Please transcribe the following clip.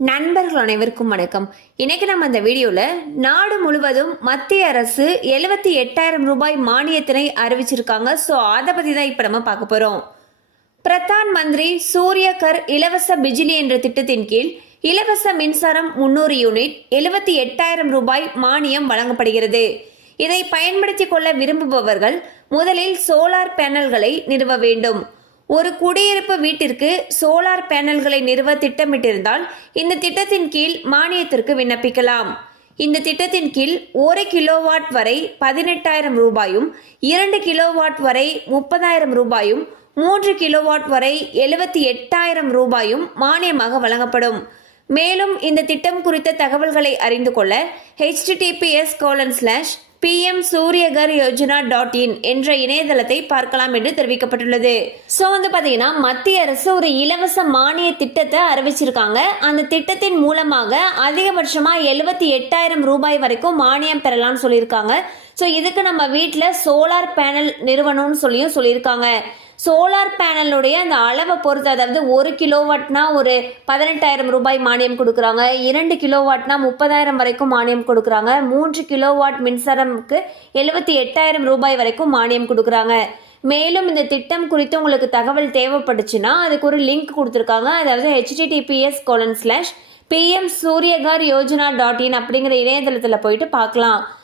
நண்பர்கள் அனைவருக்கும் வணக்கம். இன்னைக்கு நம்ம இந்த வீடியோவில் நாடு முழுவதும் மத்திய அரசு எழுபத்தி எட்டாயிரம் ரூபாய் மானியத்தினை அறிவிச்சிருக்காங்க. ஸோ அதை பற்றி தான் இப்போ நம்ம பார்க்க போகிறோம் பிரதான் மந்திரி சூரியகர் இலவச பிஜிலி என்ற திட்டத்தின் கீழ் இலவச மின்சாரம் முன்னூறு யூனிட் எழுபத்தி எட்டாயிரம் ரூபாய் மானியம் வழங்கப்படுகிறது. இதை பயன்படுத்திக் கொள்ள விரும்புபவர்கள் முதலில் சோலார் பேனல்களை நிறுவ வேண்டும். ஒரு குடியிருப்பு வீட்டிற்கு சோலார் பேனல்களை நிறுவ திட்டமிட்டிருந்தால் இந்த திட்டத்தின் கீழ் மானியத்திற்கு விண்ணப்பிக்கலாம். இந்த திட்டத்தின் கீழ் ஒரு கிலோவாட் வரை பதினெட்டாயிரம் ரூபாயும் இரண்டு கிலோவாட் வரை முப்பதாயிரம் ரூபாயும் மூன்று கிலோவாட் வரை எழுபத்தி எட்டாயிரம் ரூபாயும் மானியமாக வழங்கப்படும். மேலும் இந்த திட்டம் குறித்த தகவல்களை அறிந்து கொள்ள HTTPS colon slash PM Suryaghar Yojana dot in என்ற இணையதளத்தை பார்க்கலாம் என்று தெரிவிக்கப்பட்டுள்ளது. ஸோ வந்து பார்த்தீங்கன்னா மத்திய அரசு ஒரு இலவச மானிய திட்டத்தை அறிவிச்சிருக்காங்க. அந்த திட்டத்தின் மூலமாக அதிகபட்சமாக எழுபத்தி எட்டாயிரம் ரூபாய் வரைக்கும் மானியம் பெறலாம்னு சொல்லியிருக்காங்க. ஸோ இதுக்கு நம்ம வீட்டில் சோலார் பேனல் நிறுவனம்னு சொல்லியும் சொல்லியிருக்காங்க. சோலார் பேனலுடைய அந்த அளவை பொறுத்து அதாவது ஒரு கிலோவாட்னா ஒரு பதினெட்டாயிரம் ரூபாய் மானியம் கொடுக்குறாங்க. இரண்டு கிலோவாட்னா முப்பதாயிரம் வரைக்கும் மானியம் கொடுக்குறாங்க. மூன்று கிலோவாட் மின்சாரம்க்கு எழுபத்தி எட்டாயிரம் ரூபாய் வரைக்கும் மானியம் கொடுக்குறாங்க. மேலும் இந்த திட்டம் குறித்து உங்களுக்கு தகவல் தேவைப்பட்டுச்சுன்னா அதுக்கு ஒரு லிங்க் கொடுத்துருக்காங்க. அதாவது HTTPS colon slash PM Suryaghar Yojana dot in அப்படிங்கிற இணையதளத்தில் போயிட்டு பார்க்கலாம்.